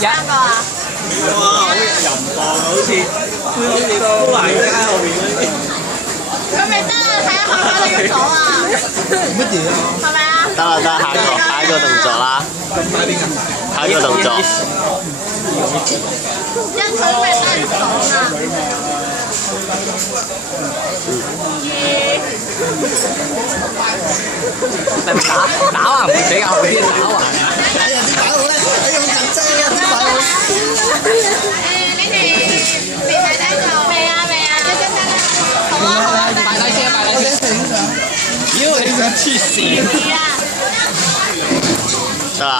3個啊？哇！好淫蕩啊，好似都華街後面嗰啲。佢咪得啦，睇下後邊你要講啊。乜嘢啊？係咪啊？得啦得，下一個動作啦，咁快邊啊？下一個動作。因佢咪得人講啊。打橫會比較好啲，打橫。哎呀，點解好咧？哎呀，好緊張啊！點解好？你哋未睇低就未啊？好啊好啊，擺低先，擺低先。妖，你想黐線？得啦。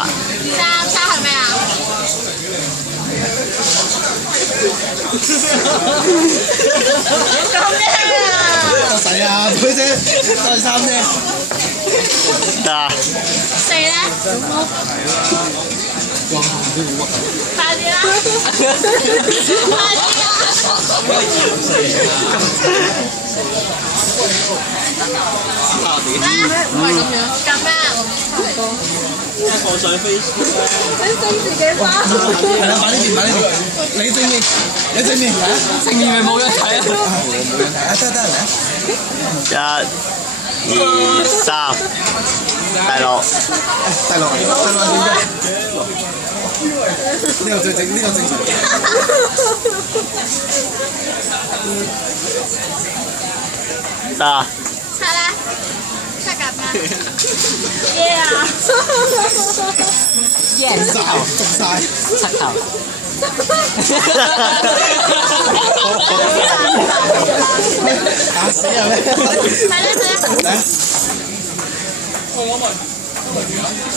三係咩啊？咁咩啊？我使啊，妹姐，都係3啫。得啦。4咧？哇，都好核突。快啲啦！快啲啊！唔係咁樣，咁咩啊？放上 Facebook 咧。係啦，擺呢邊，擺呢邊。你正面，你正面，嚟啊！正面咪冇人睇啊！冇人睇啊！得嚟啊！ 1、2、3，第6。第6點啫？呢個最正，呢個正常。得啦。 7咧？7咁咩？Yeah！中晒，柒頭。打死人咩？係咧，嚟啊！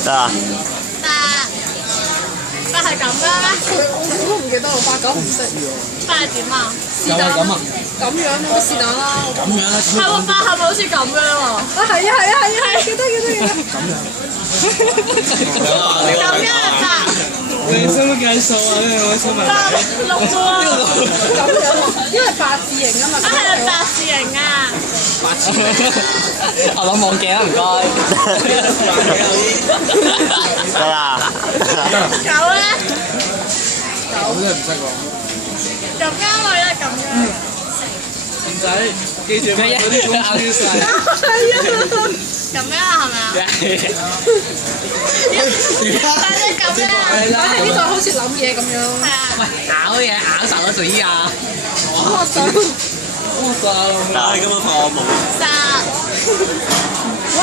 得啦。8係咁樣咩？我都唔記得我8、9唔識。 8係點啊？又係咁啊！咁樣咯，是但啦。咁樣啦，係喎，8係咪好似咁樣喎？啊係啊，記得。咁樣。咁樣啊8。你識唔識計數啊？我想問你。6喎。咁樣，因為8字形啊嘛。啊係啊，8字形啊。我攞望鏡啦，唔該。得啦。 9咧？我真係唔識喎。咁樣咪咧，咁樣。唔使記住買嗰啲公司晒。咁樣啊，係咪啊？快啲咁樣啊！喺呢度好似諗嘢咁樣。係啊。喂，咬嘢咬手啊，水啊！我想。哇！今日發我夢。10。哇！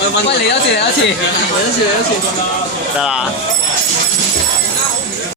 喂，嚟多次。得啦。